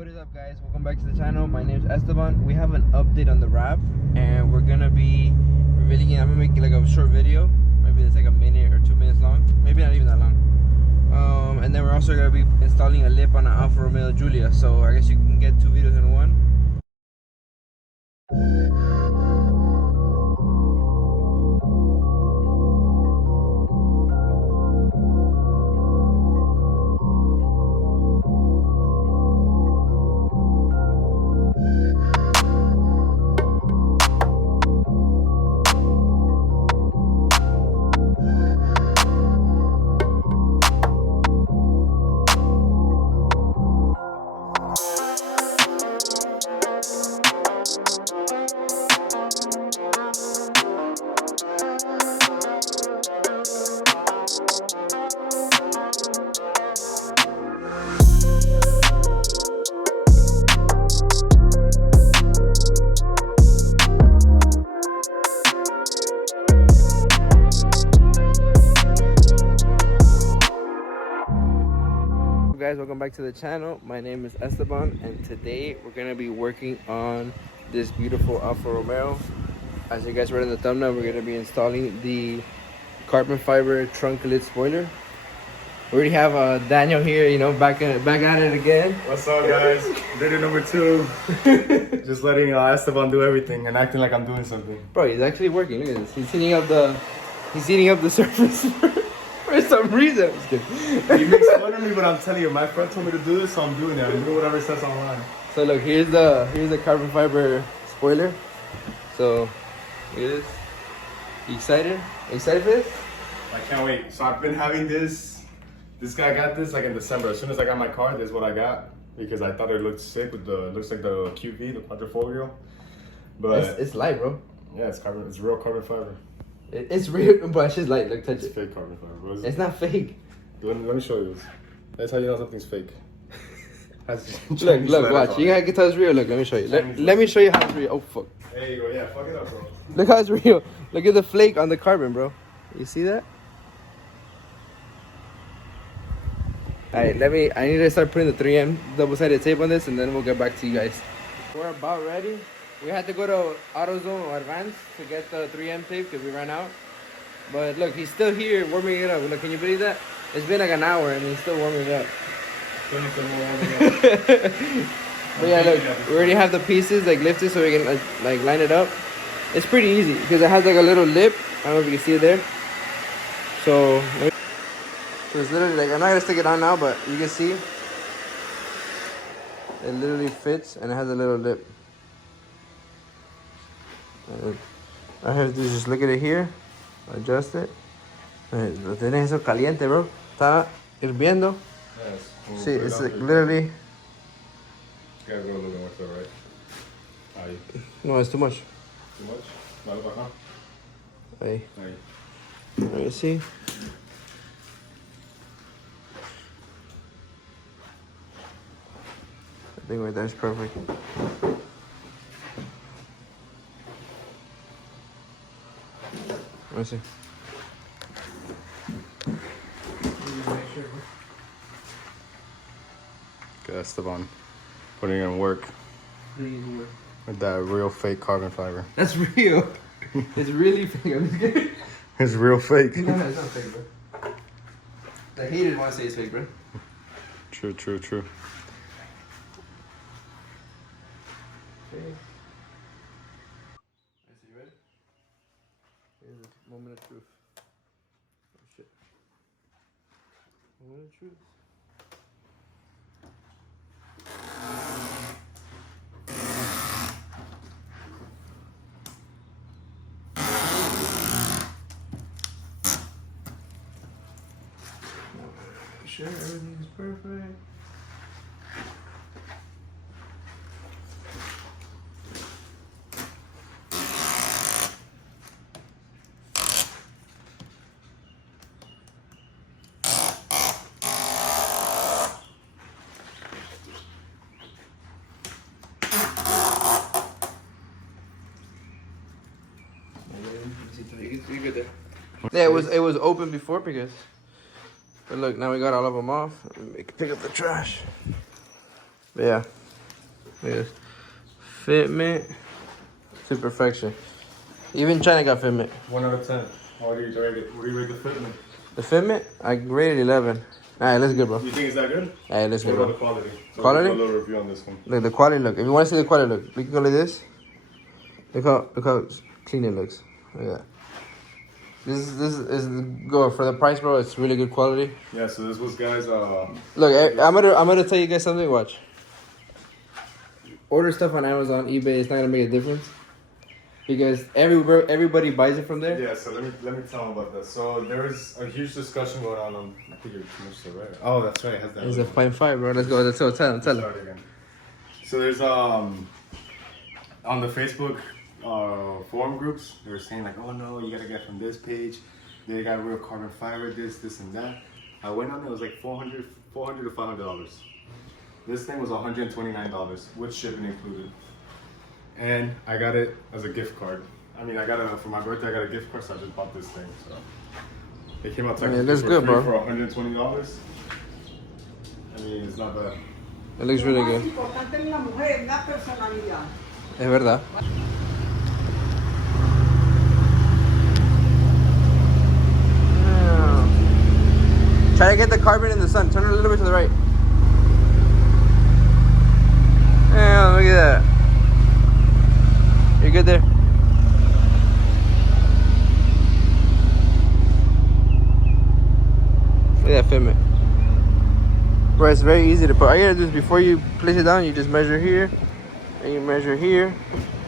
What is up, guys? Welcome back to the channel. My name is Esteban. We have an update on the wrap, and we're gonna be revealing it. I'm gonna make like a short video. Maybe it's like a minute or 2 minutes long. Maybe not even that long. And then we're also gonna be installing a lip on an Alfa Romeo Giulia. So I guess you can get 2 videos in one. Guys, welcome back to the channel. My name is Esteban, and today we're gonna be working on this beautiful Alfa Romeo. As you guys read in the thumbnail, we're gonna be installing the carbon fiber trunk lid spoiler. We already have Daniel here, you know, back at it again. What's up, guys? Video number 2. Just letting Esteban do everything and acting like I'm doing something. Bro, he's actually working. Look at this. He's heating up the surface for some reason. He makes fun of me, but I'm telling you, my friend told me to do this, so I'm doing it. I'm doing whatever it says online. So look, here's the carbon fiber spoiler. So look at this. You excited? Are you excited for this? I can't wait. So I've been having this. This guy got this like in December. As soon as I got my car, this is what I got because I thought it looked sick with the looks like the QV, the quadrifoglio. But it's light, bro. Yeah, it's carbon. It's real carbon fiber. It's real, but it's just light. Look, touch It's it. fake carbon fiber. Bro. It's not fake. Let me show you this. That's how you know something's fake. Look, watch. You can tell it's real. Look, let me show you. Let me show you how it's real. Oh, fuck. There you go. Yeah, fuck it up, bro. Look how it's real. Look at the flake on the carbon, bro. You see that? Alright, I need to start putting the 3M double-sided tape on this, and then we'll get back to you guys. We're about ready. We had to go to AutoZone or Advance to get the 3M tape because we ran out. But look, he's still here warming it up. Look, can you believe that? It's been like an hour and he's still warming it up. But yeah, look, we already have the pieces like lifted so we can like line it up. It's pretty easy because it has like a little lip. I don't know if you can see it there. So it's literally like, I'm not gonna stick it on now, but you can see it literally fits and it has a little lip. I have to just look at it here, adjust it. Lo tienes eso caliente, bro. Está hirviendo. Yes. See, it's like literally. You gotta go a little bit more to the right. Ahí. No, it's too much. Too much? Dale para acá. Ahí. Ahí. You see? I think right there is perfect. Let me see. Okay, Esteban putting in work with that real fake carbon fiber. That's real. It's really fake. I'm just kidding. It's real fake. No, it's not fake, bro. The haters want to say it's fake, bro. True. Okay. I see, you ready? Here's a moment of truth. Oh shit. Moment of truth. Sure, everything is perfect. You good there. Yeah, it was open before because. But look, now we got all of them off. We can pick up the trash. But yeah, Look at this. Fitment to perfection. Even China got fitment. 1 out of 10. How do you rate it? What do you rate the fitment? The fitment, I rated 11. Alright, looks good, bro. You think it's that good? Hey, looks good, What bro. about the quality? So Quality? we'll do a little review on this one. Look, the quality look. If you want to see the quality look, we can go like this. Look how clean it looks. Look at that. This is good for the price, bro. It's really good quality. Yeah, so this was, guys. Look, I'm gonna tell you guys something. Watch. Order stuff on Amazon, eBay. It's not gonna make a difference because everybody buys it from there. Yeah, so let me tell them about this. So there's a huge discussion going on. I think you're finished already. Oh, that's right. It has that. It's a 0.5, bro. Let's go. Let's go. Tell him. Start again. So there's on the Facebook forum groups, they were saying like, oh no, you gotta get from this page. They got real carbon fiber, this and that. I went on, it was like $400 to $500. This thing was $129 with shipping included. And I got it as a gift card. I mean, for my birthday, I got a gift card, so I just bought this thing. So it came out technically looks good, bro. for $120. I mean, it's not bad. It looks really good. Es verdad. Try to get the carbon in the sun. Turn it a little bit to the right. Yeah, look at that. You're good there. Look at that fitment. Bro, it's very easy to put. All you gotta do is before you place it down, you just measure here, and you measure here,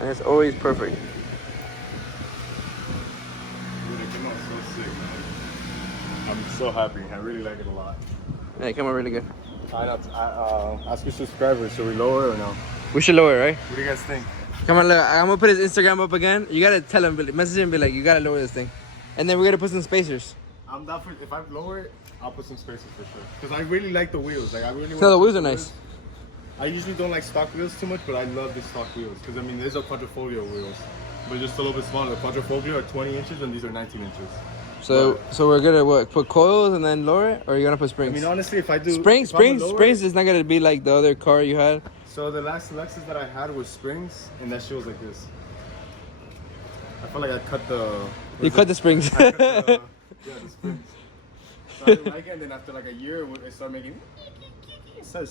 and it's always perfect. I'm so happy. I really like it a lot. Yeah, it came out really good. Ask your subscribers, should we lower it or no? We should lower it, right? What do you guys think? Come on, look. I'm gonna put his Instagram up again. You gotta tell him, message him, and be like, you gotta lower this thing, and then we're gonna put some spacers. I'm down for if I lower it, I'll put some spacers for sure. Because I really like the wheels. Like I really. No, the wheels are nice. I usually don't like stock wheels too much, but I love these stock wheels because I mean these are quadrifoglio wheels, but just a little bit smaller. The quadrifoglio are 20 inches and these are 19 inches. So we're gonna what, put coils and then lower it, or are you gonna put springs? I mean honestly, if I do springs is not gonna be like the other car you had. So the last Lexus that I had was springs, and that shit was like this. I felt like I cut the. You cut the springs. I cut the, yeah, the springs. So I didn't like it, and then after like a year, it started making.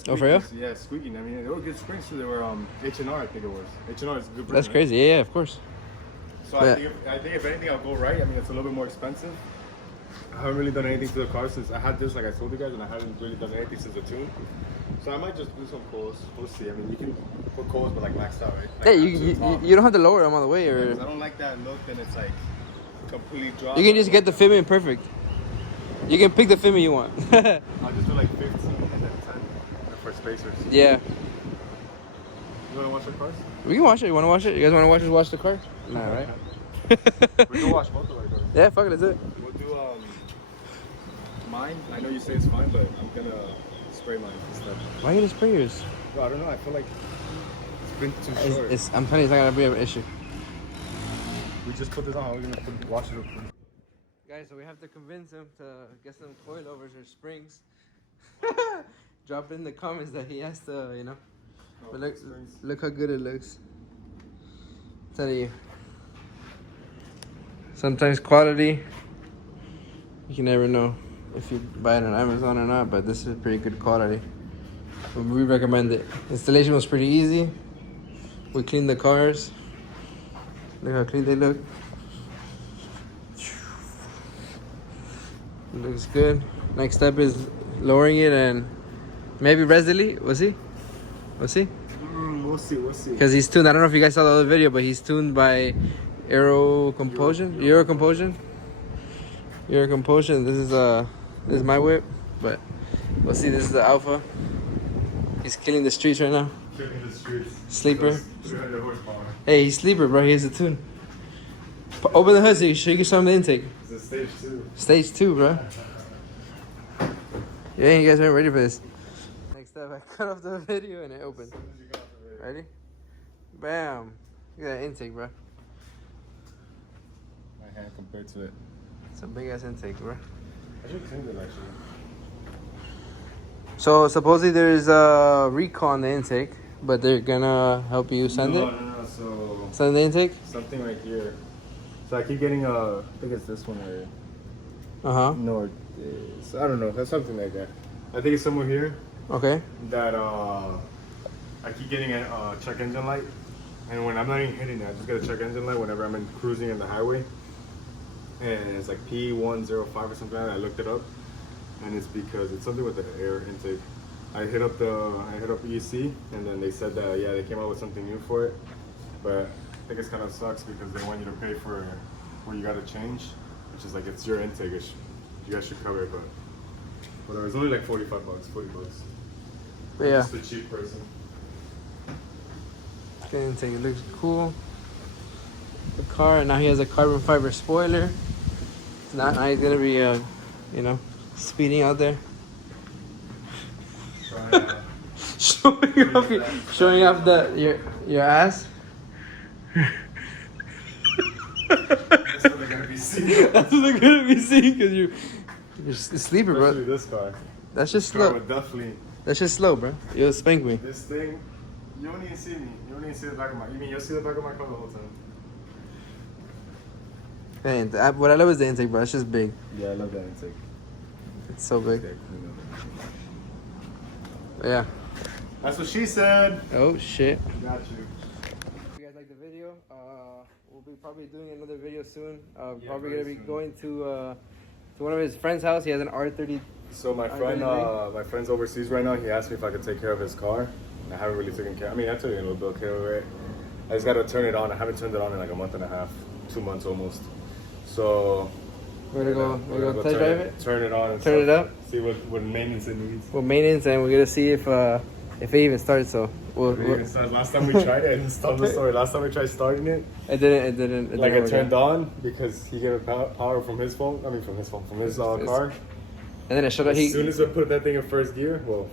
Oh, for real? Yeah, squeaking. I mean, they were good springs, so they were H&R, I think it was. H&R is a good brand. That's crazy. Yeah, of course. So I think if anything, I'll go right. I mean, it's a little bit more expensive. I haven't really done anything to the car since I had this, like I told you guys, and I haven't really done anything since the tune. So I might just do some coils. We'll see. I mean, you can put coils, but like maxed out, right? Like yeah, you don't have to lower them all the way, or. Yeah, I don't like that look. Then it's like completely dry. You can just get the fitment perfect. You can pick the fitment you want. I'll just do like 15 and then 10 for spacers. Yeah. You wanna wash your cars? We can wash it. You wanna wash it? You guys wanna wash the car? Nah, right? We can wash both of our cars. Yeah, fuck it, that's it. We'll do mine. I know you say it's fine, but I'm gonna spray mine instead. Why are you gonna spray yours? Bro, I don't know. I feel like it's been too short. I'm telling you, it's not gonna be an issue. We just put this on. We're gonna wash it up. Guys, so we have to convince him to get some coilovers or springs. Drop it in the comments that he has to, you know. But look how good it looks. I'm telling you. Sometimes quality, you can never know if you buy it on Amazon or not, but this is pretty good quality. We recommend it. Installation was pretty easy. We cleaned the cars. Look how clean they look. It looks good. Next step is lowering it and maybe residly. We'll see. We'll see. We'll see. We'll see. Because he's tuned. I don't know if you guys saw the other video, but he's tuned by Euro Compulsion. This is my whip, but we'll see. This is the Alfa. He's killing the streets right now. Killing the streets. Sleeper. 300 horsepower. Hey, he's sleeper, bro. He has a tune. Open the hood so you can show him the intake. It's a stage 2. Stage 2, bro. Yeah, you guys aren't ready for this. Next up, I cut off the video and it opened. Ready? Bam. Look at that intake, bro. My hand compared to it. It's a big ass intake, bro. I should clean it actually. So supposedly there's a recall on the intake, But they're gonna help you send it? No. So Send the intake? something right here. So I keep getting I think it's this one right here. North is, I don't know. That's something like that. I think it's somewhere here. Okay. That I keep getting a check engine light, and when I'm not even hitting it, I just get a check engine light whenever I'm cruising in the highway. And it's like P105 or something like that. I looked it up, and it's because it's something with the air intake. I hit up EC, and then they said that yeah, they came out with something new for it, but I think it kind of sucks because they want you to pay for what you got to change, which is like it's your intake. You guys should cover it, but whatever. It's only like 45 bucks, 40 bucks. But yeah. Just a cheap person. The intake, it looks cool. The car, and now he has a carbon fiber spoiler. It's not. Now he's gonna be, you know, speeding out there. showing off your ass. That's what they're gonna be seeing. That's what they're gonna be seeing because you're a sleeper, bro. Especially this car. That's just This car slow. would definitely. That's just slow, bro. You'll spank me. This thing, you don't even see me. You don't even see the back of my. You mean you'll see the back of my car the whole time? Man, what I love is the intake, bro. It's just big. Yeah, I love that intake. It's so big. But yeah. That's what she said. Oh shit. Got you. If you guys like the video, we'll be probably doing another video soon. Yeah, Probably very gonna be soon. going to one of his friend's house. He has an R30. So my friend's overseas right now. He asked me if I could take care of his car. I haven't really taken care. I mean, I took a little bit of care of it. I just got to turn it on. I haven't turned it on in like a month and a half, 2 months almost. So We're gonna go test drive it. Turn it on. And Turn it up. See what maintenance it needs. Well, maintenance, and we're gonna see if it even starts. So Last time we tried it, I didn't tell the story. Last time we tried starting it, it didn't. like didn't it turned on because he gave it power from his phone. I mean, from his car. And then it shut off. As soon as I put that thing in first gear, well,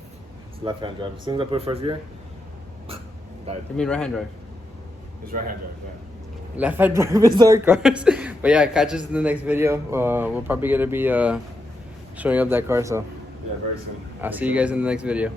it's left-hand drive. As soon as I put it first gear, died. You mean right-hand drive? It's right-hand drive, yeah. Left-hand drive is our cars. But yeah, catch us in the next video. We're probably gonna be showing up that car. So Yeah, very soon. I'll see you guys in the next video.